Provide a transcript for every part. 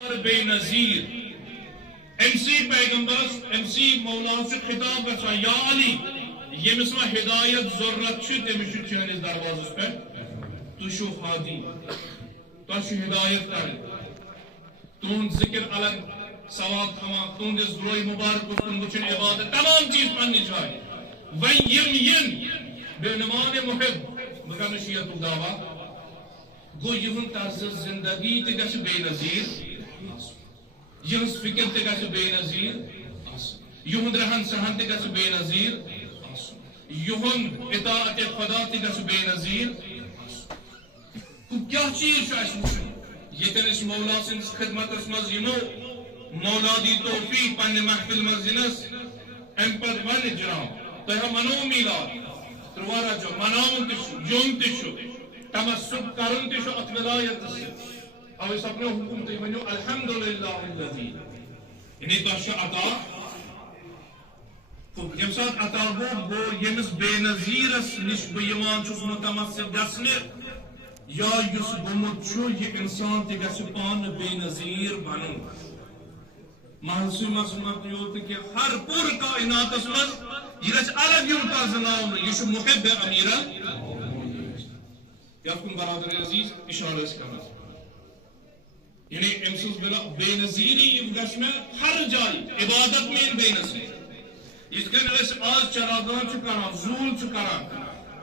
بے نظیر MC پیغمبرس MC مولا سے خطاب کرتا یا علی یمس ما ہدایت ضرورت چھ تمس چھ چانس دروازس پہ تو شو ہادی تو شو ہدایت کر تون ذکر الگ ثواب تھما تون دس روی مبارک کن وچن عبادت تمام چیز پنی جائے وین یم بے نمان محب مگر نشیت دعوا گو یہن طرز زندگی تے گژھِ بے نظیر یہنس فکر تے گژھِ بے نظیر یہن رہن سہن تے گژھِ بے نظیر یہن اطاعت خدا تے گژھِ بے نظیر کیا چیز اس وچھن یتن اس مولا سندس خدمتس مز یمو مولا دی توفیق پنہ محفل مزنس ام پت ون جناب تہ منو میلاد تروارا جو مناون تشو یوم تشو تمسک کرن تشو ات ولایت او اس اپنے حکم تے ونیو الحمدللہ الذی یعنی تو عطا تو یم سات عطا گو یمس بے نظیرس نش بیمان چھس متمسک گسنے یا یس گمت چھو یہ انسان تے گس پان بے نظیر بنن محسوس مسمت یوت کہ ہر پور کائنات اس مز یہ گس الگ یوم تا زناون یہ محب امیر یافکن برادر عزیز اشارہ اس کرنا یعنی امسوس بلا بے نظیری گس میں ہر جائے عبادت میں بے نظیر اس کے اس آج چراغان چکران زول چکران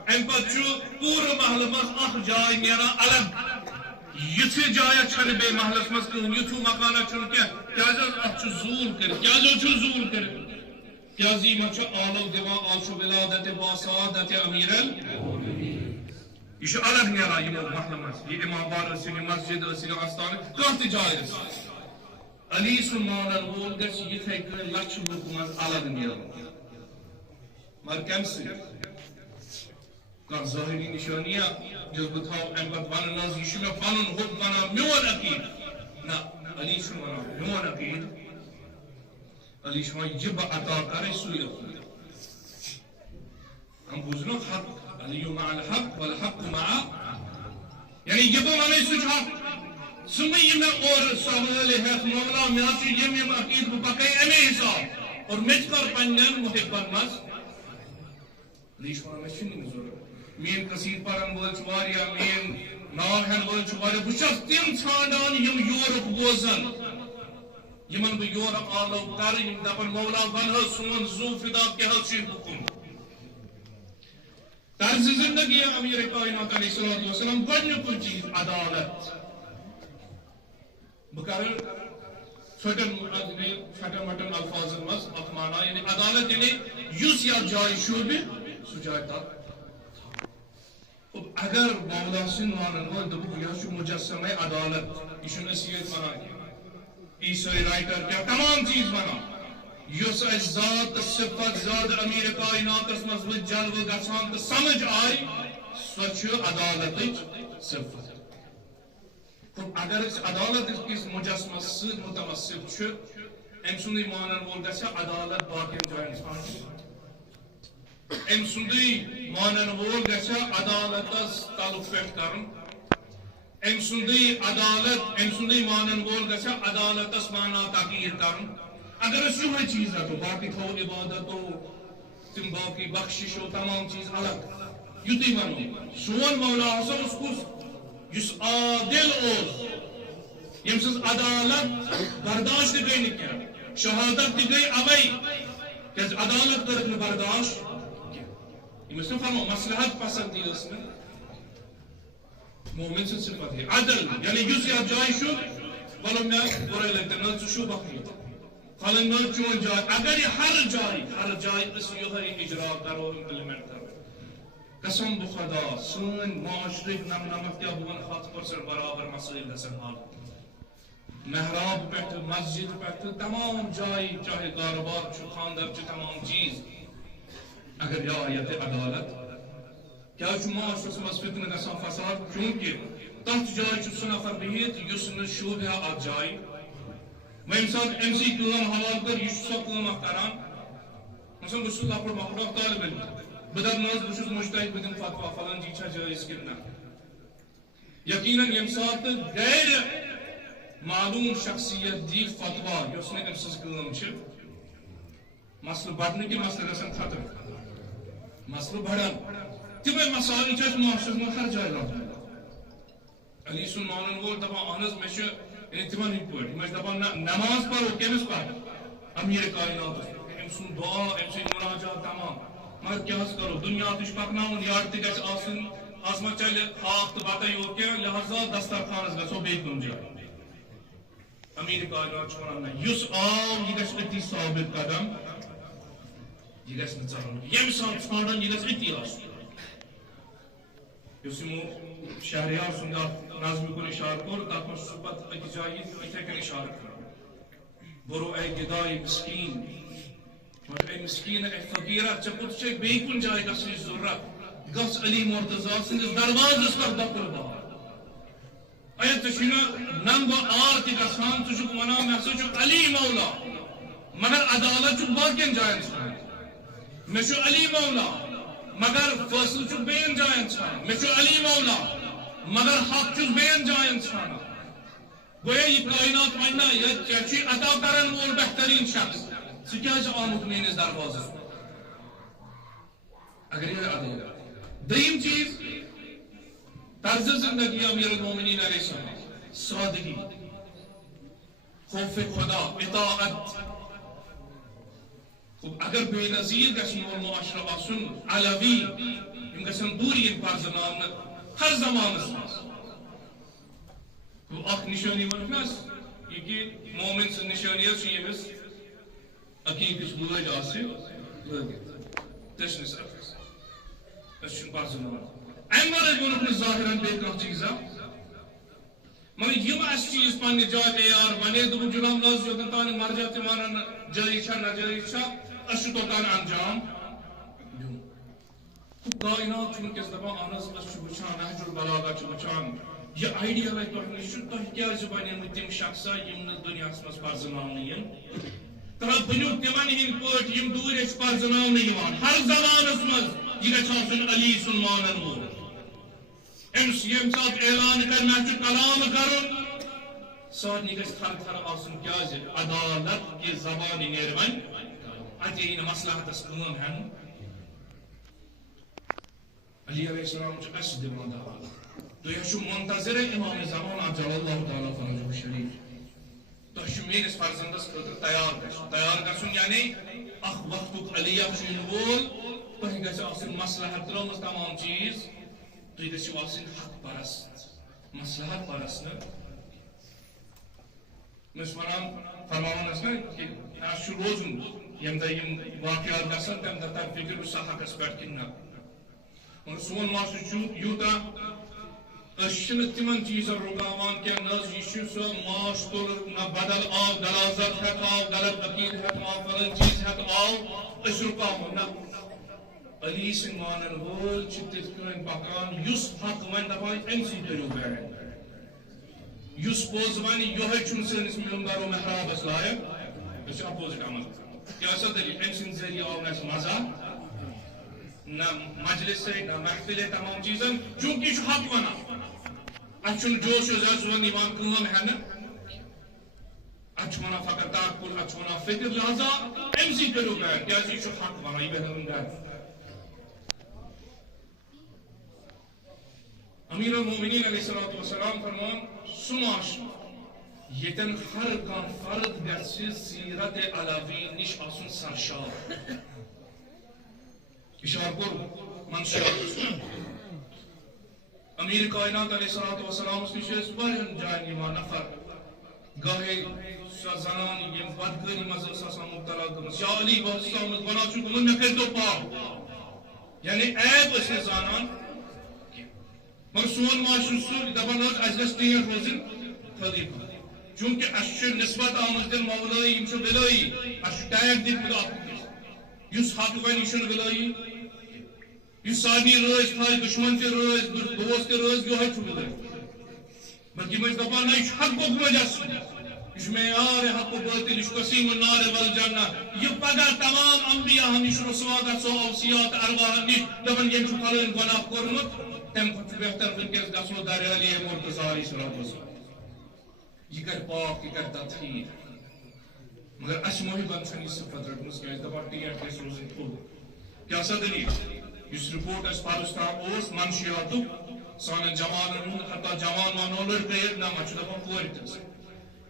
ام پچو پور محل مز اخ جائے میرا الگ یتھ جائے چھن بے محلس مز کہن یتھو مکانہ چھن کیا اچھ زول کر کیا جو زول کر کیا زی مچ آلو دیوا آشو ولادت باسعادت امیر یہ الگ نیرا یہ محل مز یہ امام بار رسول مسجد رسول آستان کہت جائے علی سلمان الول گس یتھے کہ لچھ لوگ مز الگ نیرا مگر کم سے کان ظاہری نشانیاں جس بتاؤ ام پت ون ناز یہ میں پنن حب بنا میون عقید نہ علی سلمان میون عقید علی شما جب عطا کرے سوی عقید ہم بوزنو حق علی مع الحق والحق مع یعنی یہ تو میں سجھا سمی میں اور سوال ہے مولا میاسی یہ میں عقید بپکے امی حساب اور مجھ کر پنجن محبت مز لیش میں چھنی ضرورت مین کثیر پرن ول چواریا مین ناو ہن ول چواریا بچس تم ژھانڈان یم یورپ بوزن یمن بہ یورپ آلو کر یم دپن مولا بن سون زو فدا کے چھ حکم طرز زندگی امیر کائنات علیہ الصلوۃ والسلام گۄڈنیُک چیز عدالت بکر چھٹن مٹن الفاظن مز ات مانا یعنی عدالت یعنی یس یا جائے شعبہ سہ جائے تک اگر مولا سن وانن وہ دپ یہ مجسمہ عدالت یہ نصیحت ونان عیسائی رائٹر کیا تمام چیز ونان یس اس ذات صفت ذات امیر کائنات اس مز جلوہ گژھان تو سمجھ آئی سو چھ عدالت صفت اگر اس عدالت کس مجسمہ سۭتۍ متمسک چھ ام سندی مانن وول گژھِ عدالت باقین جائن ام سندی مانن وول گژھِ عدالتس تعلق پیٹ کرن ام سندی عدالت ام سندی مانن وول گژھِ عدالتس مانا تغییر کرن اگر اس یہ چیز رکھو باقی تھو عبادت ہو تم باقی بخشش ہو تمام چیز الگ یتی ونو سون مولا حسن اس کو جس عادل اوس یم سز عدالت برداشت گئی نہیں کیا شہادت دی گئی اوئی کہ عدالت کرک نہ برداشت یہ مسلم فرمو مصلحت پسندی اس میں مومن سے صفت ہے عدل یعنی یس یا جائے شو ولو میں برے لگتے نہ شو بخری فلن نہ چون جائے اگر یہ ہر جائے اس یہ اجرا کرو امپلیمنٹ کرو قسم بخدا سن معاشرک نمک کیا بون 7% برابر مسائل گژھن حل محراب پہ مسجد پہ تمام جائے چاہے کاروبار چھ خاندر چھ تمام چیز اگر رعایت عدالت کیا چھ معاشرس مز فتنہ گژھان فساد چونکہ تتھ جائے چھ سہ نفر بہت یس نہ شوبہ ات جائے میں انسان ایم سی کام حوال کر یہ سو کام کران مثلا بس لپڑ مکڑ طالب علم بدر ناز بس مجتہد بدن فتوا فلان جی چھا جائز کنا یقینا یم سات غیر معلوم شخصیت دی فتوا یس نا ام سز کام مسل بڑھنے کی مسل گھن ختم مسل بڑھان تمے مسائل معاشرس میں ہر جائے لبان علی سن مانن وول دپان اہن حظ مے یعنی تمن ہند پہ دپان نماز پڑھو کمس پہ امیر کائنات ام سن دعا ام سن مناجات تمام مگر کیا کرو دنیا تش پکناون یار تہ گژھِ آسن آز ما چلے ہاک تو بتہ یوت کینٛہہ لہذا دسترخانس گژھو بیٚیہِ کُنہِ جایہِ امیر کائنات چھُ ونان نہ یُس آو یہِ گژھِ أتی ثابت قدم یہِ گژھِ نہٕ ژلُن ییٚمہِ ساتہٕ ژھانڈان یہِ گژھِ أتی آسُن یُس یِمو شہریار سُنٛد اکھ نظمہِ کُن اِشارٕ کوٚر تتھ منٛز چھُ پتہٕ أکِس جایہِ یِتھے کٔنۍ اِشارٕ کران برو اے گداے مسکین مگر اے مسکین اے فقیرہ ژےٚ کوٚت چھے بیٚیہِ کُنہِ جایہِ گژھنٕچ ضروٗرت گژھ علی مرتضیٰ سٕنٛدِس دروازس کر دۄپُر بار اے ژےٚ چھُے نہٕ ننٛگہٕ آر تہِ گژھان ژٕ چھُکھ ونان مےٚ ہسا چھُ علی مولا مگر عدالت چھُکھ باقین جاین ژھانڈان مےٚ چھُ علی مولا مگر فٲصلہٕ چھُکھ بیٚین جاین ژھانڈان مےٚ چھُ علی مولا مگر حق چھُس بیٚین جاین ژھانڈان گویا یہِ کائنات ونہِ نا ژےٚ چھُے عطا کرن وول بہتریٖن شخص ژٕ کیٛازِ چھُ آمُت میٲنِس دروازس اگر یہ عدالت دوٚیِم چیٖز طرز زندگی امیر المومنین علیہ السلام سادگی خوف خدا اطاعت اگر بے نظیر گژھن وول معاشرٕ آسُن علوی یِم گژھن دوٗر یِنۍ پرزناونہٕ ہر زمانس منٛز اکھ نشٲنی ونکھ نہ یہ کہ مومن سٕنٛز نشٲنی حظ چھِ ییٚمِس عقیٖقٕچ لٲج آسہِ لٲگِتھ دٔچھنِس اَتھس أسۍ چھِنہٕ پرزناوان امہِ ورٲے ووٚنُکھ نہٕ ظٲہِرن بیٚیہِ کانٛہہ چیٖزا مگر یِم اَسہِ چیٖز پننہِ جایہِ عیار بنے دوٚپُکھ جناب ناز یوٚتن تانۍ مرجع تہِ ونن جٲیز چھا ناجٲیز چھا أسۍ چھِ توٚتام انجام دیُن کائنات چھُ وٕنکیٚس دپان اہن حظ أسۍ چھِ وٕچھان نہج البلاغہ چھِ وٕچھان یہ آئیڈیل ہے تۄہہِ نِش چھُ تۄہہِ کیٛازِ بنیمٕتۍ تِم شخصا یِم نہٕ دُنیاہس منٛز پرزناونہٕ یِن ترٛا بٔنِو تِمن ہٕنٛدۍ پٲٹھۍ یِم دوٗرِ ٲسۍ پرزناونہٕ یِوان ہر زمانس منٛز یہ گژھِ آسُن علی سُنٛد مانن وول أمِس ییٚمہِ ساتہٕ اعلان کر مےٚ چھُ کلام کرُن سارنٕے گژھِ تھر تھر آسُن کیٛازِ عدالت کہِ زبانہِ نیرِ وۄنۍ اَتہِ یی نہٕ مصلحتس کٲم ہٮ۪نہٕ علی علیہ السلام چھُ اَسہِ دِوان دعوت تُہۍ حظ چھِو منتظر امام زمان عجل اللہ تعالیٰ فرجہ شریف تۄہہِ چھُ میٲنِس فرزندس خٲطرٕ تیار گژھُن یعنی اکھ وقتُک علیہ چھُ یِنہٕ وول تۄہہِ گژھِ آسٕنۍ مصلحت ترٲومٕژ تمام چیٖز تُہۍ گٔژھِو آسٕنۍ حق پرست مصلحت پرست نہٕ مےٚ ٲسۍ ونان فرماوان ٲسۍ نا کہِ اَسہِ چھُ روزُن ییٚمہِ دۄہ یِم واقعات گژھن تمہِ دۄہ تر فِکر بہٕ سا حقس پٮ۪ٹھ کِنہٕ نہ مگر سون معاشرٕ چھُ یوٗتاہ أسۍ چھِنہٕ تِمن چیٖزن رُکاوان کینٛہہ نہ حظ یہِ چھُ سُہ معاش تُل نہ بدل آو غلازت ہٮ۪تھ آو غلط عقیٖدٕ ہٮ۪تھ آو فلٲنۍ چیٖز ہٮ۪تھ آو أسۍ رُکاوو نہ علی سٕنٛدۍ مانن وٲلۍ چھِ تِتھ کٔنۍ پکان یُس حق وۄنۍ دپان أمۍ سٕے کٔرِو بیان یُس پوٚز وَنہِ یِہوے چھُنہٕ سٲنِس ممبر و محرابس لایق أسۍ چھِ اپوزِٹ عمل کران کیٛاہ سا دٔلیٖل أمۍ سٕنٛدِ ذٔریعہٕ آو نہٕ اَسہِ مزہ نہ مجلسے نہ محفلے تمام چیٖزن چوٗنٛکہِ یہِ چھُ حق ونان اَتھ چھُنہٕ جوش و جذبن یِوان کٲم ہٮ۪نہٕ اَتھ چھُ ونان فقط تاکُل اَتھ چھُ ونان فِکر لہذا أمۍ سٕے کٔرِو بیان کیٛازِ یہِ چھُ حق ونان یہِ بیٚہنٲوٕن گرِ امیر المومنین علیہ الصلوۃ والسلام فرمان سُہ معاشرٕ ییٚتٮ۪ن ہر کانٛہہ فرد گژھِ سیرت علوی نِش آسُن سرشار اشار کوٚر منشیات امیر کائنات علیہ الصلوۃ والسلامس نِش ٲسۍ واریاہن جاین یِوان نفر گاہے سۄ زنان ییٚمۍ بدکٲری منٛز ٲس آسان مُبتلا گٔمٕژ یا علی بہٕ اوسُس آمُت وَنان چھُ گوٚمُت مےٚ کٔرۍتو پاک یعنی عیب ٲسۍ نہٕ زانان مگر سون معاشرٕ سُہ دپان حظ اَسہِ گژھِ ٹیٖن روزٕنۍ خلیفہ چوٗنٛکہِ اَسہِ چھُ نسبت آمٕژ دِنہٕ مولٲیی یِم چھِ وِلٲیی اَسہِ چھُ ٹیگ دِتمُت اکھ أکِس یُس حق وَنہِ یہِ چھُنہٕ وِلٲیی یُس سارنٕے رٲضۍ تھایہِ دُشمن تہِ رٲضۍ دوست تہِ رٲضۍ یِہوے چھُ وِلٲیی بلکہِ یِم ٲسۍ دپان نہ یہِ چھُ حقُک وجہ یہ چھُ معیار حق و باطل یہ چھُ قسیم النار والجنہ یہ پگہ تمام انبیاء نِش رسوا گژھو اوصیات ارواحن نِش دپان ییٚمۍ چھُ فلٲنۍ گۄناہ کوٚرمُت تمہِ کھۄتہٕ چھُ بہتر وٕنکیٚس گژھو درِ علی مرتضیٰ علیہ السلام یہ کر پاک یہ کر تطہیر مگر اس محبن چھنی صفت رٹمس کیا دپان ٹی اینڈ کے روزن پھول کیا سا دلیل اس رپورٹ اس پارستان اوس منشیاتو سان جوان حتی جوان مانو لڑکے نا مچ دپان پورتس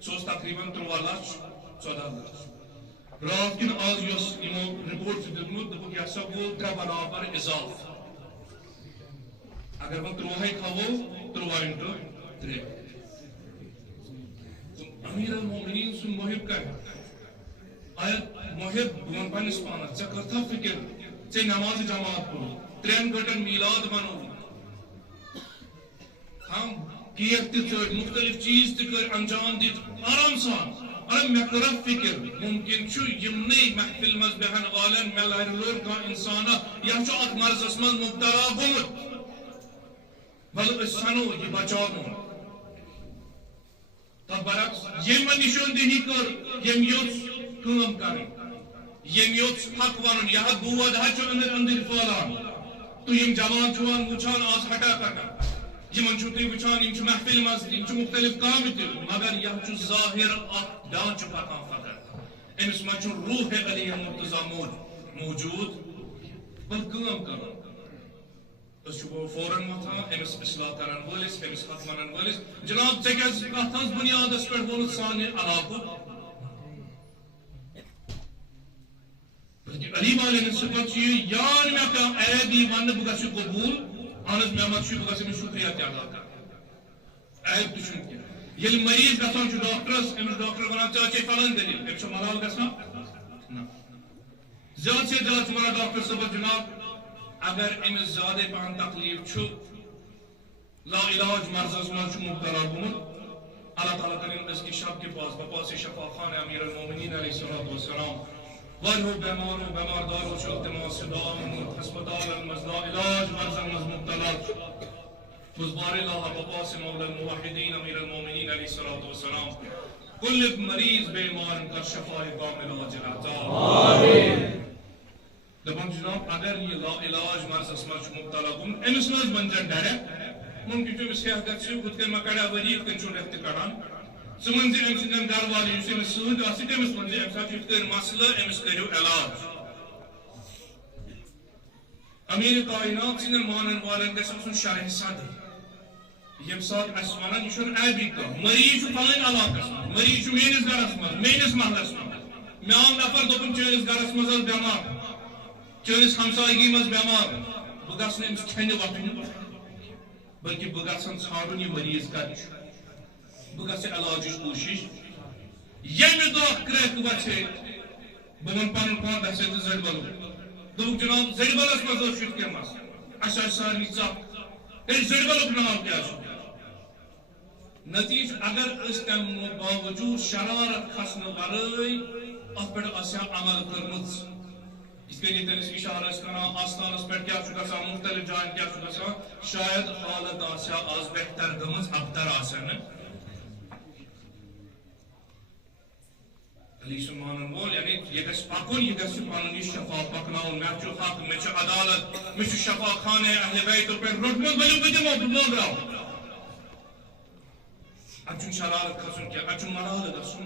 سوس تقریباً 13 لچھ 14 لچھ رات کن آز یس یمو رپورٹ سے دتمت دپک یہ سا گو 3 برابر اضاف اگر وہ 13 کھاو 13 انٹو 3 امیر المومنین سن محب کر آیت محب بون پنس پانس ژے کرتھا فکر ژے نماز جماعت پڑھ 3 گھنٹن میلاد منو ہم کیک تہ ژٹ مختلف چیز تہ کر انجام دت آرام سان ارے مے کر فکر ممکن چھ یمنے محفل مز بہن والن مے لار لور کا انسان یا چھ ات مرضس مز مبتلا گومت بل اس سنو یہ بچاو تب برعکس یم نشاندہی کر یم یوت کام کریں یم یوت حق ون یہ بود ہچ اندر اندر پھالان تو یم جوان چھوان وچھان آز ہٹا کٹا یمن چھو تھی وچھان یم چھ محفل مز یم چھ مختلف کام تہ مگر یہ چھ ظاہر اخ ڈانچ پکان فقط امس من چھ روح علی مرتضی موجود بل کام کرو اس چھو فوراً واتھان امس اصلاح کرن وٲلِس امس حق ونن وٲلِس جناب ژے کیٛازِ کتھ ہنٛز بنیادس پٮ۪ٹھ ووٚنُتھ سانہِ علاقُک علی والین صفت چھ یان مے کانٛہہ عیب یی وننہٕ بہٕ گژھِ قبوٗل اہن حظ مےٚ مت چھُ بہٕ گژھٕ أمِس شُکریہ تہِ ادا کرُن عیب تہِ چھُنہٕ کینٛہہ ییٚلہِ مریض گژھان چھُ ڈاکٹرس أمِس ڈاکٹر ونان ژےٚ چھے فلٲنۍ دٔلیٖل أمِس چھُ ملال گژھان نہ زیادٕ سے زیادٕ چھُ ونان ڈاکٹر صٲبس جناب اگر امس زیادہ پہن تکلیف چھُ لا علاج مرضس من چھُ مبتلا گوٚمُت اللہ تعالیٰ کرن أزکہِ شب کے پاس بپاس شفا خان امیر المومنین علیہ الصلوۃ والسلام واریاہو بیمارو بیماردارو چھُ التماس دعا مونٛگمُت ہسپتالن منٛز لا علاج مرضن منٛز مبتلا بزبار اللہ بپاس مولا الموحدین امیر المومنین علیہ الصلوۃ والسلام کل مریض بیمار کر شفا کامل عاجل عطا آمین دپان جناب اگر یہ لا علاج مرضس من مبتلا گوٚمُت أمِس مہ حظ ونجن ڈایریکٹ ممکن چھُ أمِس صحت گژھِ ہُتھ کٔنۍ ما کڑا ؤری یِتھ کٔنۍ چھُ رٮ۪تھ تہِ کڑان ژٕ ون زِ أمۍ سٕنٛدٮ۪ن گرٕ والٮ۪ن یُس أمِس سۭتۍ آسہِ تٔمِس ون زِ اَمہِ ساتہٕ چھُ یِتھ کٔنۍ مسلہٕ أمِس کٔرِو علاج امیر کائنات سٕنٛدٮ۪ن مانن والٮ۪ن گژھِ آسُن شرح صدر ییٚمہِ ساتہٕ اَسہِ ونان یہِ چھُنہٕ عیبی کانٛہہ مریض چھُ فلٲنۍ علاقس منٛز مریض چھُ میٲنِس گرس منٛز میٲنِس محلس منٛز مےٚ آو نفر دوٚپُن چٲنِس گرس منٛز حظ بٮ۪مار چٲنِس ہمسایگی منٛز بٮ۪مار بہٕ گژھٕ نہٕ أمِس کھٮ۪نہِ وۄتھُن بلکہ بہٕ گژھن ژھانڈُن یہِ مریض کتہِ چھُ بہٕ گژھٕ علاجٕچ کوٗشش ییٚمہِ دۄہ کرٛٮ۪کھ وَژھے بہٕ وَنہٕ پنُن پان بہٕ ہسا تہٕ زٔڑۍ بلُک دوٚپُکھ جناب زٔڑۍ بلس منٛز اوس یُتھ کینٛہہ مسلہٕ اَسہِ آسہِ سارنٕے ژکھ ہے زٔڑۍ بلُک ناو کیٛاہ چھُ نتیجہ اگر أسۍ تمہِ باوجوٗد شرارت کھسنہٕ ورٲے اتھ پٮ۪ٹھ آسہِ ہا عمل کٔرمٕژ یِتھ کٔنۍ ییٚتٮ۪ن أسۍ اِشارٕ ٲسۍ کران آستانس پٮ۪ٹھ کیٛاہ چھُ گژھان مختلف جاین کیٛاہ چھُ گژھان شاید حالت آسہِ ہا آز بہتر گٔمٕژ ابتر آسہِ ہا نہٕ علی سُنٛد مانن وول یعنی یہِ گژھِ پکُن یہِ گژھِ پنُن یہِ شفا پکناوُن مےٚ چھُ حق مےٚ چھُ عدالت مےٚ چھُ شفا خانے اہلِ بیتو پٮ۪ٹھ روٚٹمُت ؤلِو بہٕ دِمو بہٕ بٲگراو اتھ چھُنہٕ شرارت کھسُن کینٛہہ اتھ چھُ ملالہٕ گژھُن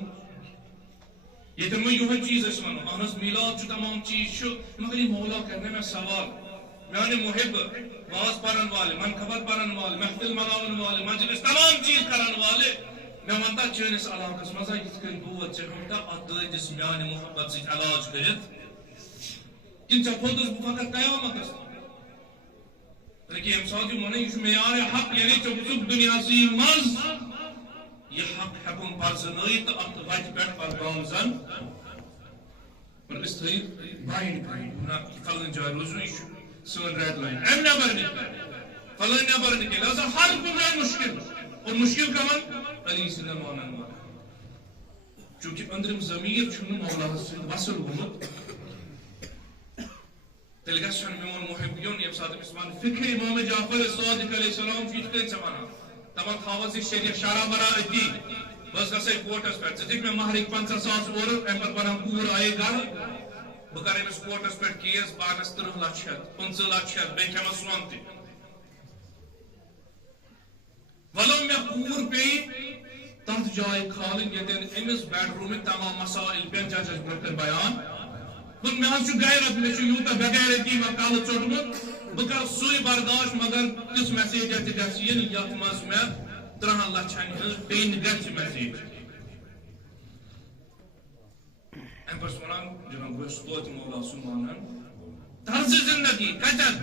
ییٚتٮ۪ن وۄنۍ یِہوے چیٖز أسۍ ونو اہن حظ میلاد چھُ تمام چیٖز چھُ مگر یہِ مولا کرِ نہٕ مےٚ سوال میانہِ محب واز پرن والہِ من خبر پرن والہِ محفل مناون والہِ مجلس تمام چیٖز کرن والہِ مےٚ ونتا چٲنِس علاقس منٛز یِتھ کٔنۍ بود ژےٚ ہیٚکتا اتھ دٲدِس میانہِ محبت سۭتۍ علاج کٔرِتھ کِنہٕ ژےٚ کھوٚتُس بہٕ فقط قیامتس لیکن ییٚمہِ ساتہٕ یہِ وَنان یہِ چھُ معیارِ حق یعنی ژےٚ وٕچھُکھ دُنیاہسٕے منٛز یہ حق ہیکن پرزنٲیِتھ تہٕ اتھ وتہِ پٮ۪ٹھ پرگام زن پر أسۍ تھٲیِو بایِنڈ کٔرِتھ نہ فلٲنۍ جایہِ روزو یہِ چھُ سٲنۍ ریڈ لایِن اَمہِ نٮ۪بر نہٕ فلٲنۍ نٮ۪بر نہٕ کینٛہہ لہذا ہر کُنہِ جایہِ مُشکِل اور مُشکِل کمن علی سٕنٛدٮ۪ن مانن والٮ۪ن چوٗنٛکہِ أنٛدرِم ضمیٖر چھُنہٕ مولاہس سۭتۍ وصل گوٚمُت تیٚلہِ گژھِ چھُنہٕ میون محب یُن ییٚمہِ ساتہٕ أمِس ونہٕ فِکرِ امام جعفر صادق علیہ السلام چھُ یِتھ کٔنۍ ژےٚ ونان دپان تھاوَس یہِ شریعہ شرح برا أتی بہٕ حظ گژھے کورٹس پٮ۪ٹھ ژٕ دِکھ مےٚ مہرٕکۍ 50,000 اورٕ اَمہِ پتہٕ ونان کوٗر آیے گرٕ بہٕ کرٕ أمِس کورٹس پٮ۪ٹھ کیس پانس 30 لچھ ہٮ۪تھ 15 لچھ ہٮ۪تھ بیٚیہِ کھٮ۪مس سۄن تہِ وَلو مےٚ کوٗر پیٚیہِ تات جائے کھالن یتن امس بیڈ روم تمام مسائل پین ججس برکر بیان بن میں ہم غیرت میں یوتا بغیرتی وکال چوٹمت بکر سوئی برداشت مگر کس میسیج ہے گھن یت مز میں 3 لچھن ہز بین گھر میسیج ام پس ونان جناب گوش توت مولا سبحانن طرز زندگی کتن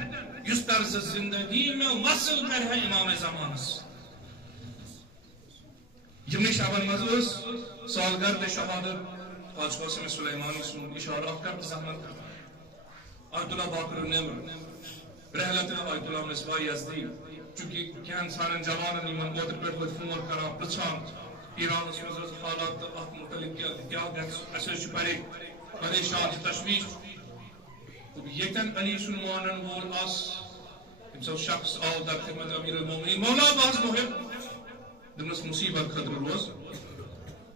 اس طرز زندگی میں وصل کر ہے امام زمانس یمنی شعبان مزوس سالگرد شہادت آج قاسم سلیمانی سن اشارات کرد زحمت آیت اللہ باقر النمر رحلت آیت اللہ مصباح یزدی چونکہ کہن سارن جوانن یمن اوتر پیٹ ہوئی فون کرا پرچھان ایران اس مزرس حالات اخ مختلف کیا اسے پریشان تشویش یتن علی سلمانن وول آس امسو شخص آو در خدمت امیر المومنین مولا باز محب دمس مصیبت خطر روز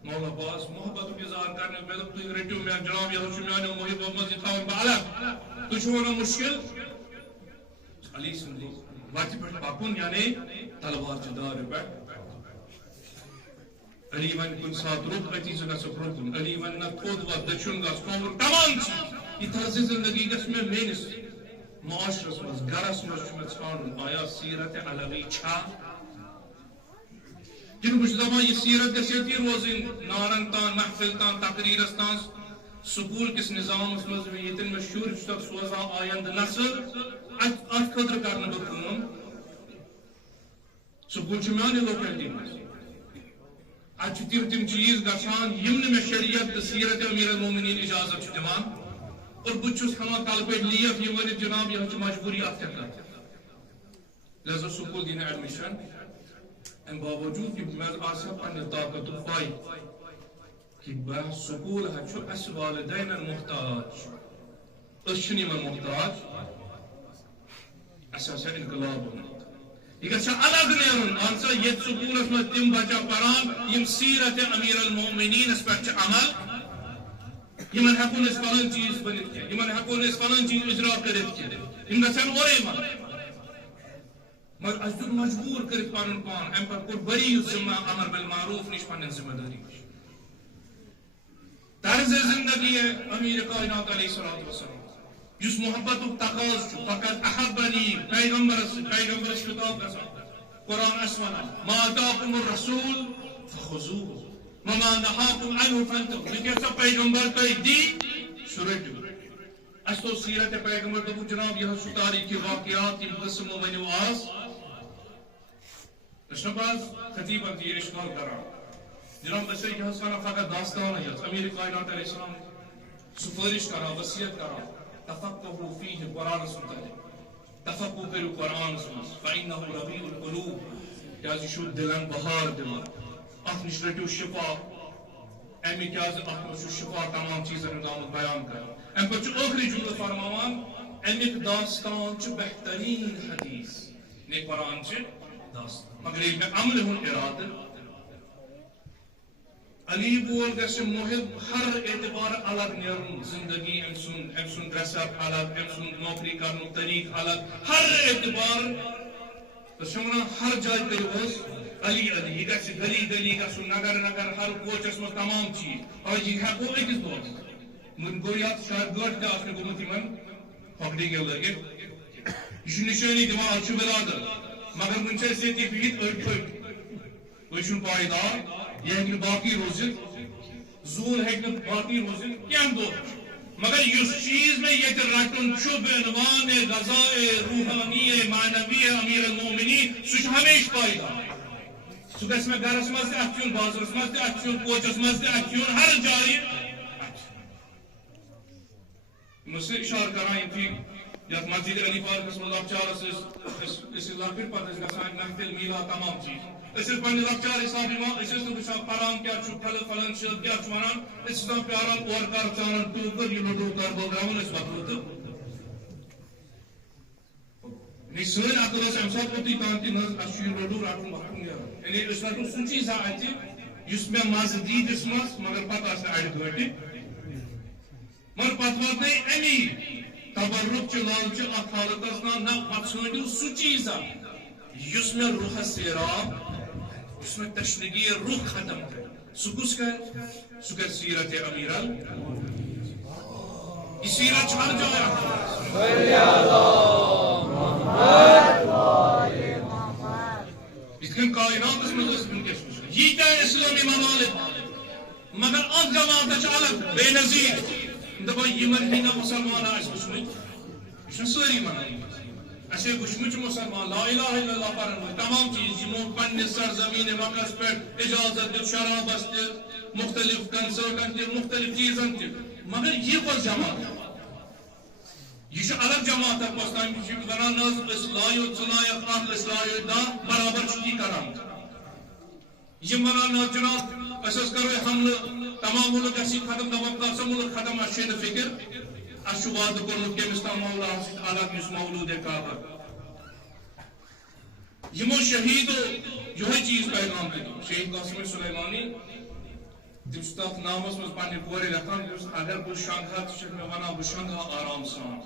مولا باز محبت اظہار کرنے میں تو رٹیو میں جناب یہ شمیان محب مسجد تھاون بالک تو چھونا مشکل علی سن وقت پر پاکن یعنی تلوار جدار پر علی ون کن ساتھ رک اتی جگہ سے رکن علی ون نہ خود و دچن گاس کامر تمام چیز یہ طرز زندگی گس میں مینس معاشرس مز گرس مز چھمت ژھانڈن آیا سیرت علوی چھا جن کچھ دپان یہ سیرت گژھِ ییٚتی روزٕنۍ نارن تان محفل تان تقریرس تان سکول کس نظامس مز ییٚتٮ۪ن مےٚ شُرۍ چھُ تتھ سوزان آیندٕ نسل اتھ خٲطرٕ کرنہٕ بہٕ کٲم سکول چھُ میانہِ لوکیلٹی منٛز اتھ چھِ تِم چیٖز گژھان یِم نہٕ مےٚ شریعت تہٕ سیرت امیر المومنین اجازت چھُ دِوان اور بہٕ چھُس ہٮ۪وان تلہٕ پٮ۪ٹھ لیف یہِ ؤنِتھ جناب یہِ چھِ مجبوٗری اتھ کیٛاہ کر لہذا سکول دِنہٕ ایڈمِشن ام باوجود کہ میں آسا پنہ طاقت پائی کہ بہ سکول ہچو اس والدین محتاج اشنی من محتاج اساسا انقلاب یہ گژھِ الگ نیرن آنسا یہ سکولس میں تم بچہ پران یم سیرت امیر المومنین اس پر عمل یمن ہیکون اس فلان چیز بنت کی یمن ہیکون اس فلان چیز اجرا کرت کی یم گژھن اورے من مگر اس دن مجبور کرت پانن پان ام پر کور بری ذمہ امر بالمعروف نش پنن ذمہ داری طرز زندگی ہے امیر کائنات علیہ الصلوۃ والسلام جس محبت تقاض فقط احبنی پیغمبر خطاب گژھان قرآن اسونا ما آتاکم الرسول فخذوه وما نهاکم عنه فانتهوا لیکن سب پیغمبر تھی دی سرٹو اس تو سیرت پیغمبر تو جناب یہ سو تاریخی واقعات ان قسم ونیو آس نشنباز خطیبہ دی اشکال کرا جناب اسے یہ سارا فقط داستان ہے امیر کائنات علیہ السلام سفارش کرا وصیت کرا تفقهوا فيه قرآن سنت تفقهوا کرو قرآن سنت فإنه ربيع القلوب کیازِ شو دلن بہار دلن اتھ نش رٹو شفا امی کیازِ اتھ نش شفا تمام چیزن دامت بیان کر ام پتہ چھ ٲخری جملہ فرماوان امیک داستان چھ بہترین حدیث نے قرآن چھ داستان مگر یہ میں عمل ہن ارادہ علی بول گژھِ محب ہر اعتبار الگ نیرن زندگی ام سن ڈریس اپ الگ ام سن نوکری کرنُک طریق الگ ہر اعتبار تو شمران ہر جائے کریوس علی علی یہ گژھِ گلی گلی گژھُن نگر نگر ہر کوچس منٛز تمام چیز اور یہ ہیکو أکِس دۄہس من گوٚو یتھ شاید گٲڑۍ تہِ آسہِ نہٕ گوٚمُت یِمن پھۄکڈِنٛگ لٲگِتھ یہ چھُ نِشٲنی دِوان آز چھُ ولادت مگر وُنہِ چھِ أسۍ ییٚتی بِہِتھ أڑۍ پھٔٹۍ تُہۍ چھُنہٕ پایدار یہ ہیکہ باقی روزت زول ہیکہ باقی روزت کیم دو مگر اس چیز میں یہ رٹن چھ بعنوان غذائے روحانی معنوی امیر المومنین سہ ہمیشہ پائیدار سہ گژھِ مےٚ گرس منٛز تہِ اتھ یُن بازرس منٛز تہِ اتھ یُن کوچس منٛز تہِ اتھ یُن ہر جایہِ یِم ٲسۍ اِشارٕ کران یِتھُے یتھ مسجد علی پارکس منٛز لۄکچارس ٲسۍ لۄکٕٹۍ پتہٕ ٲسۍ گژھان محفل میلاد تمام چیز اس پنہ لۄکچار حساب یِوان أسۍ ٲسۍ نہٕ وٕچھان پران کیٛاہ چھُ فلن صٲب کیٛاہ چھُ ونان أسۍ ٲسۍ آسان پیاران اورٕ کر ژانان ٹوٗکر یہِ لوٚڈوٗ کر بٲگراوُن أسۍ وۄتھو تہٕ یعنی سٲنۍ عقل ٲس اَمہِ ساتہٕ اوٚتُے تام تہِ نہ حظ اَسہِ چھُ یہِ لوٚڈوٗ رٹُن وۄتھُن نیرُن یعنی أسۍ رٹو سُہ چیٖزا اَتہِ یُس مےٚ مزٕ دی دِژمس مگر پتہٕ آسہِ نہٕ اَڑِ گٲنٛٹہِ مگر پتہٕ واتنٲے اَمی تبرُک چہِ لالچہِ اتھ حالتس نہ پتہٕ ژھٲنٛڈِو سُہ چیٖزا یُس مےٚ روحس سیراب اس میں تشنگی روح ختم کر سکس کا سکر سیرت امیرال یہ سیرت چھڑ جائے اس کن کائنات اس میں اس من کے سکس یہ کیا اسلامی ممالک مگر آن جماعت چالک بے نظیر دبا یہ من ہی نا مسلمان آئیس کشمی اس میں سوری منائی ایسے کشمچ مسلمان لا الہ الا اللہ پڑھن تمام چیز یہ پنہ سرزمین مکس پہ اجازت دیت شرابس دیت مختلف کنسرٹن دیت مختلف چیزن دیت مگر یہ کس جماعت یہ الگ جماعت پاکستان ونان اس لایو ثنائیہ اخلاص لایو دا برابر چھٹی کرام یہ ونان جناب اس کرو حملہ تمام ملک اسی ختم تمام کا ملک ختم اشے فکر اشو وعد کرنت کمس تام مولا عالم اس مولود کعبہ یمو شہیدو یہ چیز پیغام دیتو شہید قاسم سلیمانی تمستاف نامس مز پانے پورے لکھان اگر بل شنگھا تو میں ونا بل شنگھا آرام سان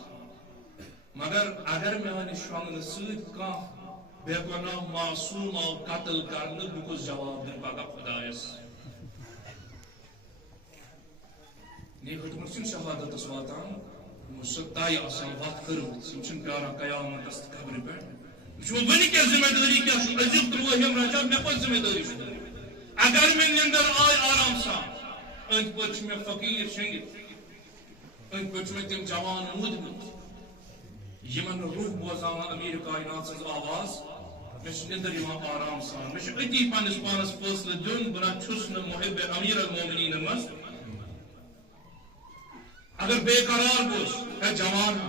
مگر اگر میں ونی شنگھ سید کان بے گناہ معصوم اور قتل کرنے بکس جواب دن پاگا خدایس یہ حکمت چن شہادت اس واتان مستائی آسان وقت کرو سمچن پیارا قیامت است قبر پہ مجھو ونی کیا ذمہ داری کیا شو عزیب تروہیم رجا میں کوئی ذمہ داری شو اگر میں نندر آئے آرام سا انت پچ میں فقیر شنگت انت پچ میں تم جوان مدمت یہ من روح بوزانا امیر کائنات سز آواز میں نندر یوان آرام سا میں اتی پانس پانس فصل دن بنا چھسن محب امیر المومنین مست اگر بے قرار گوش ہے جوان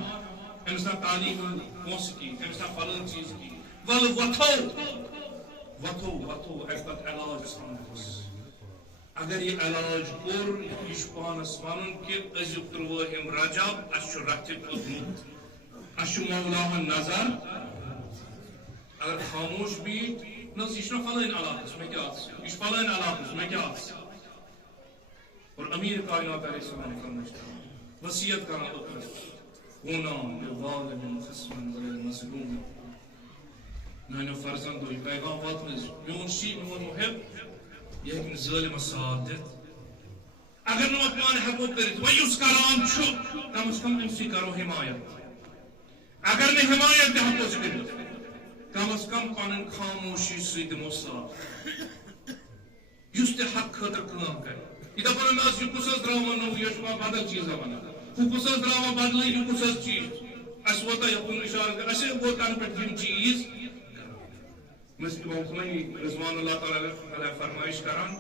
امسا تعلیم موسیقی امسا فلن چیز کی ول وطو ایفت علاج سامتس اگر یہ علاج کور یہ پانس ونن کہ عزیب تروہم رجب اشو رتب ادمت اشو مولاہن نظر اگر خاموش بیت نس یہ فلن علاقس میں کیا یہ فلن علاقس میں کیا اور امیر کائنات علیہ السلام فرمائشتا وصیت کرنا ہونا للظالم خصما وللمظلوم نانو فرزندو یہ پیغام واتنز میون شیء میون محب یہ ہم ظالم ساتھ دیت اگر نو اپنے حقوق کرت ویس کران چھو کم از کم امسی کرو حمایت اگر نے حمایت دے حقوق سے کرت کم از کم پانن خاموشی سید موسیٰ یس تے حق خطر کلام کر یہ دفعہ ناس یہ کسز دراما نو یشما بدل چیزا بنا کسز دراما بدل یہ کسز چیز اس وقت یقون اشارہ کر اسے وہ کان پر جن چیز مثل امام خمینی رضوان اللہ تعالی علیہ فرمائش کران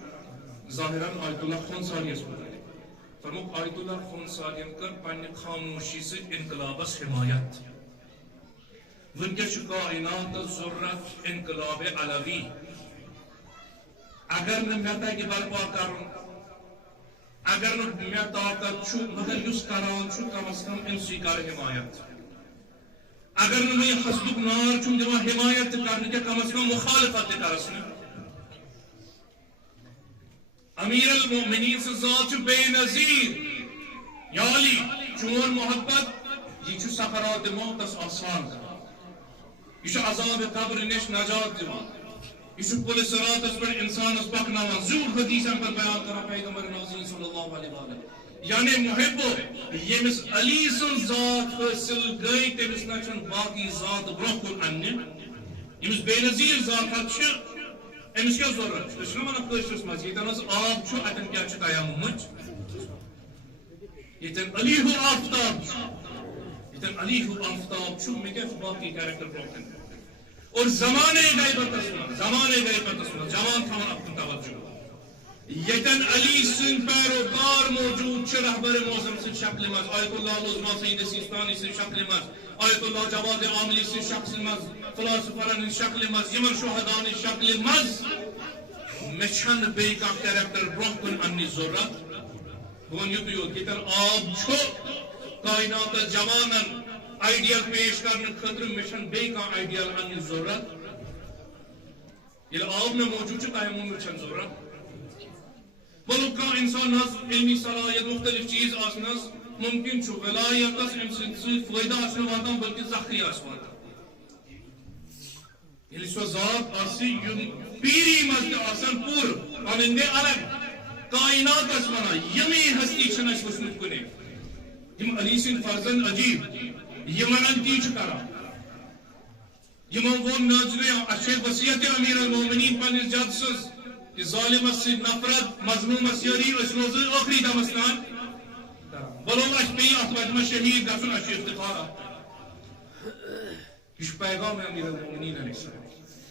ظاہراً آیت اللہ خونسانی اس بتائے فرموک آیت اللہ خونسانی کر پانی خاموشی سے انقلابس حمایت ونکش کائنات ضرورت انقلاب علوی اگر نمیتا ہے کہ برپا کروں اگر میں طاقت چھو مگر یس کران چھو کم از کم انسی کار حمایت اگر میں حسدک نار چھو جب حمایت کرنے کے کم از کم مخالفت کرسنے امیر المومنین سے ذات چھو بے نظیر یا علی چون محبت یہ چھو سفرات موت اس آسان کا یہ چھو عذاب قبر نش نجات دیوان یہ چھو پل صراط اس پر انسان اس پکناوان زور حدیثاں پر بیان کرا پیغمبر نازین صلی اللہ علیہ وآلہ یعنی محبو یہ مس علی سن ذات حاصل گئی تیمس نچن باقی ذات برکل اننے یہ مس بے نظیر ذات حد چھو امس کیا ضرورت اس نے مانا کشترس مز یہ تنس آب چھو اتن کیا چھو تیامج یہ تن علی ہو آفتاب چھو یہ تن علی ہو آفتاب چھو میں کیا باقی کیریکٹر برکل اور زمانے گئے پر تسمہ جوان تھاون اپن توجہ یتن علی سن پیروکار موجود چھ رہبر موسم سے شکل مز آیت اللہ عظمہ سید سیستانی سے شکل مز آیت اللہ جواد عاملی سے شکل مز فلاسفران شکل مز یمن شہدان شکل مز مچھن بے کا کریکٹر برکن انی ضرورت بون یو کتن آب چھو کائنات جوانن آئیڈیل پیش کرنے خطر مشن بے کا آئیڈیل انی ضرورت یہ آب میں موجود چھتا ہے مچھن ضرورت بلو کا انسان ناس علمی صلاحیت مختلف چیز آسناس ممکن چھو ولایت اس امسن فائدہ آسنا واتا بلکہ زخری آسواتا یعنی سو ذات آسی یم پیری مزد آسان پور پنندے الگ کائنات اس منا یمی ہستی چھنش وسنت کنے یم علی سن فرزن عجیب یمن انتی چکارا یمن وون نازنے اشیخ وسیعت امیر المومنین پنیز جادسز کہ ظالم اس نفرت مظلوم اس یاری اس روز آخری دمستان بلو اش پی اخوات شہید گسن اش افتخارا یہ پیغام امیر المومنین علیہ السلام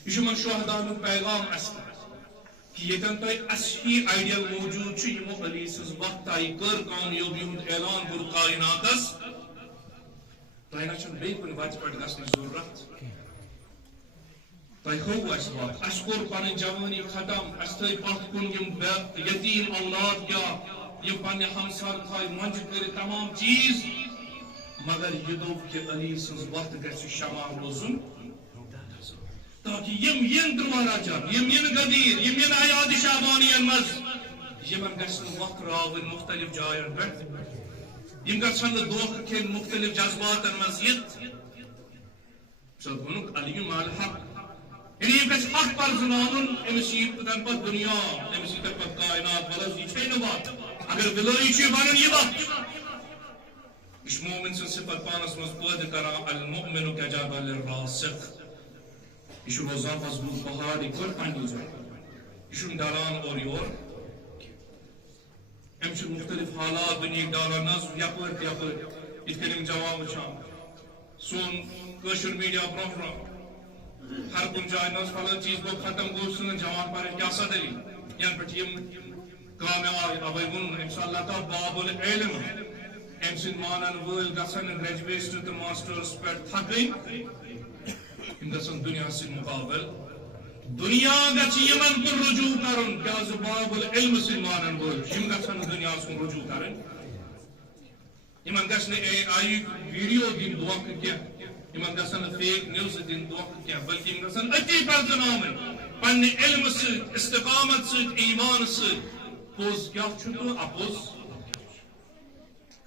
یہ من شہدان پیغام اس کہ یتن تو اصلی آئیڈیل موجود چھ یمو علی سز وقت آئی کر کامیابی ہند اعلان کر کائناتس تہ چھ بیٚیہِ کُنہِ وتہِ پٮ۪ٹھ گژھنٕچ ضروٗرت تۄہہِ ہوو اَسہِ وقت اَسہِ کوٚر پنٕنۍ جوانی ختم اَسہِ تھٲے پتھ کُن یِم یتیٖم اولاد کیٛاہ یِم پننہِ ہمسار تھایہِ منٛجہِ کٔرِتھ تمام چیٖز مگر یہِ دوٚپ کہِ علی سٕنٛز وتھ گژھِ شمع روزُن تاکہ یم ین دوبارہ جب یم ین غدیر یم ین عیاد شعبانی مز یمن گژھن وقت راوٕنۍ مختلف جاین پٮ۪ٹھ یم گژھن نہٕ دھوکہٕ کھیٚنۍ مختلف جذباتن منٛز یِتھ سۄ ووٚنُکھ علی الحق یعنی یم گژھِ حق پرزناوُن أمِس یی تمہِ پتہٕ دُنیا أمِس یی تمہِ پتہٕ کائنات ولس یہِ چھے نہٕ وتھ اگر بِلٲیی چھِ بنان یہِ وتھ یہِ چھُ مومن سٕنٛز صفت پانس منٛز پٲدٕ کران المؤمن كجبل الراسخ یہ روزان مضبوط پہاڑ یہ کر پنی جائے یہ ڈالان اور یور ام مختلف حالات دنیا ڈالان نظ یپر یپر یہ کن جوان وچان سون کشر میڈیا برہ برہ ہر کن جائے نظ فلاں چیز گو ختم گو سن جوان پر کیا سا دلی ین پہ کام آئی ابے ون ام اللہ تعالی باب العلم ام سن مانن ول گسن گریجویشن تو ماسٹرس پہ تھکن گسن دنیا سے مقابل دنیا گچ یمن کن رجوع کرن کیا باب العلم سے مانن وول یم گسن دنیا کن رجوع کرن یمن گژھِ نہٕ اے آئی ویڈیو دِنۍ دھوکہٕ کینٛہہ یمن گژھن نہٕ فیک نیوز دِنۍ دھوکہٕ کینٛہہ بلکہ یم گژھن أتی پرزناوٕنۍ پننہِ علمہٕ سۭتۍ استقامت سۭتۍ ایمان سۭتۍ پوٚز کیٛاہ چھُ تہٕ اپوٚز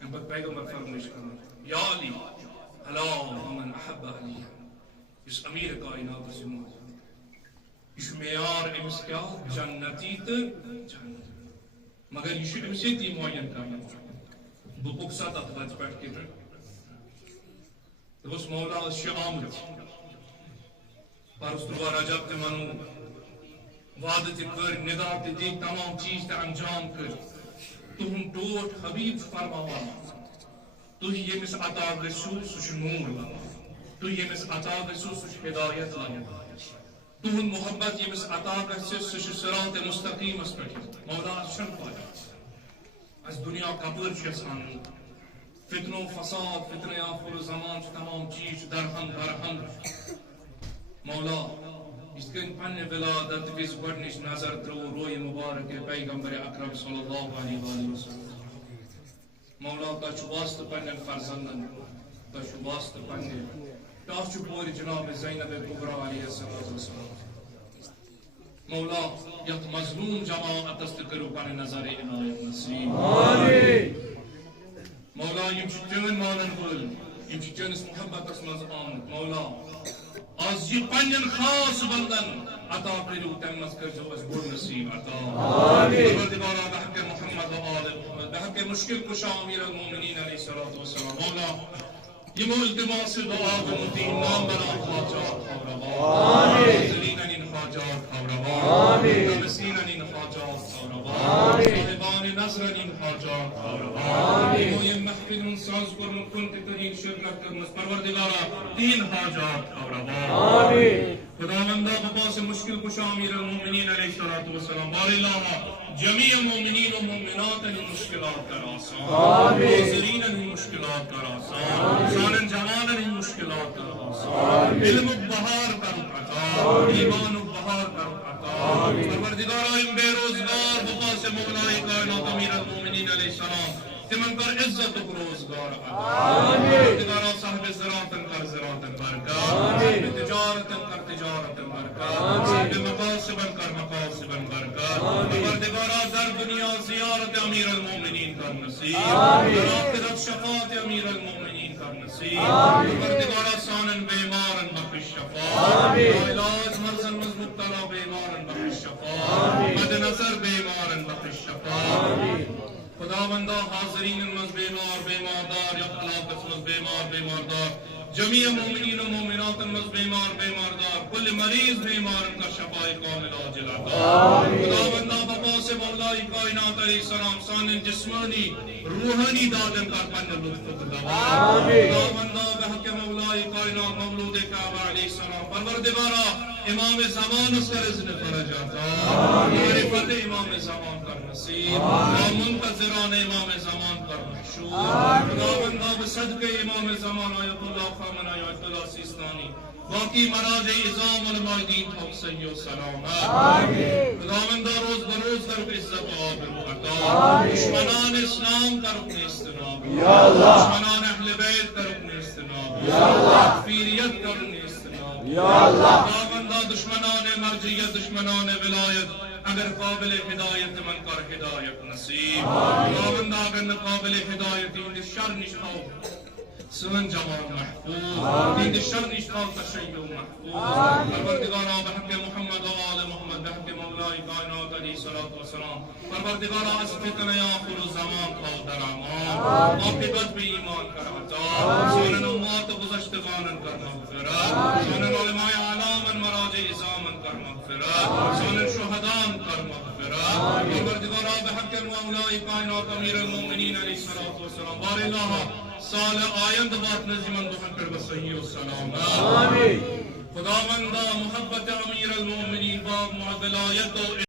امہِ پتہٕ پیغمبر فرمٲیش کران یا علی الا ومن احب علی اس امیر کائنات سے یہ معیار امس کیا جنتی تو جنت مگر یہ امس یہ معین کرنا بہ پوکسا تک وت پہ دس مولا آمت پرس تروا رجب تہ ونو وعدہ تہ کر ندا تہ دی تمام چیز تہ انجام کر تہند ٹوٹ حبیب فرماوان تھی یمس عطا گژھو سہ نور لگان تھی یمس عطا گژھو سہ ہدایت لگان تہند محبت یمس عطا گژھِ سہ صراط مستقیمس پہ مولا چھن پایا اس دنیا کپر یژھان فتن و فساد فتنہ آخر زمان تمام چیز درہم برہم مولا اس کن پنہ ولادت وز گۄڈنِچ نظر ترو روی مبارک پیغمبر اکرم صلی اللہ علیہ وسلم مولا تہ واسطہ پنن فرزندن تہ واسطہ پنہ تہ پور جناب زینب کبریٰ علیہ السلام مولا یت مظلوم جماعتس تہ کرو پنہ نظر عنایت نصیب آمین مولا یم چون مانن وول یم چونس محبتس مز آمت مولا آز یہ پنن خاص بندن عطا کرو تم مز کرو اس بڑ نصیب عطا آمین پروردگارا بحق محمد و آل محمد بحق مشکل کشا امیر المومنین علیہ الصلوۃ والسلام مولا یہ التماس دعا بمتین نام بنا حاجات اور روا آمین زلین ان حاجات اور روا آمین مسین ان حاجات اور روا آمین صاحبان نصر ان حاجات اور روا آمین یہ محفل ساز پر مکن کے ترین شرکت کرنے پروردگارا تین حاجات اور روا آمین خداوندہ بابا سے مشکل کشا امیر المومنین علیہ الصلوۃ والسلام بار اللہ جميع المؤمنين والمؤمنات المشكلات كراسان حاضرين المشكلات كراسان سان جمال المشكلات كراسان علم البهار كراسان ایمان البهار كراسان پروردگار ام بے روزگار بقا سے مولا کائنات امیر المؤمنین علیہ السلام تمن پر عزت و روزگار پروردگار صاحب زراعتن کر زراعتن برکات صاحب تجارتن کر تجارتن برکات صاحب مقاصبن کر مقاصبن برکات پروردگار در دنیا زیارت امیر المومنین کر نصیب در آخرت شفاعت امیر المومنین کر نصیب پروردگار سانن بیمارن بخش شفا لا الہ خداوندا حاضرین مز بیمار بیماردار یا علاقت مز بیمار بیماردار جميع المؤمنين والمؤمنات مز بیمار بیماردار كل مریض بیمار کا شفاء کامل عاجل عطا خداوندا بابا سے مولا کائنات علیہ السلام سان جسمانی روحانی دادن کا پن لطف خداوندا بحق مولا کائنات مولود کعبہ علیہ السلام پروردگارا امام زمان اس کا رزق فرج عطا معرفت امام زمان کر نصیب منتظران امام زمان کر محشور خداوندا بصدق امام زمان آیت اللہ خامن آیت اللہ سیستانی باقی مراج عظام المعدین حق صحیح و سلامت خداوندا روز بروز در عزت و آبرو عطا دشمنان اسلام کا رکن استناب دشمنان اہل بیت کا رکن استناب تکفیریت کا رکن استناب خداوندا دشمنان مرجیت دشمنان ولایت اگر قابل ہدایت من کر ہدایت نصیب خداوندا اگر قابل ہدایت ان شر نشاو سن جوان محفوظ دین شر نشاو تشیع محفوظ پروردگارا بحق محمد و آل محمد بحق مولا کائنات علیہ الصلوۃ والسلام پروردگارا اس فتنہ آخر الزمان کا در امان عاقبت بھی ایمان کر عطا سنن امات گذشتگان کر مغفرت سنن علماء اعلام مراجع عظام کر مغفرت سنن شہدان کر مغفرت پروردگارا بحق مولا کائنات امیر المؤمنین علیہ الصلوۃ والسلام بار اللہ سال آیند بات نظیمن دخن کر بصحیح و سلامت خداوندا محبت امیر المؤمنین باب معدلایت و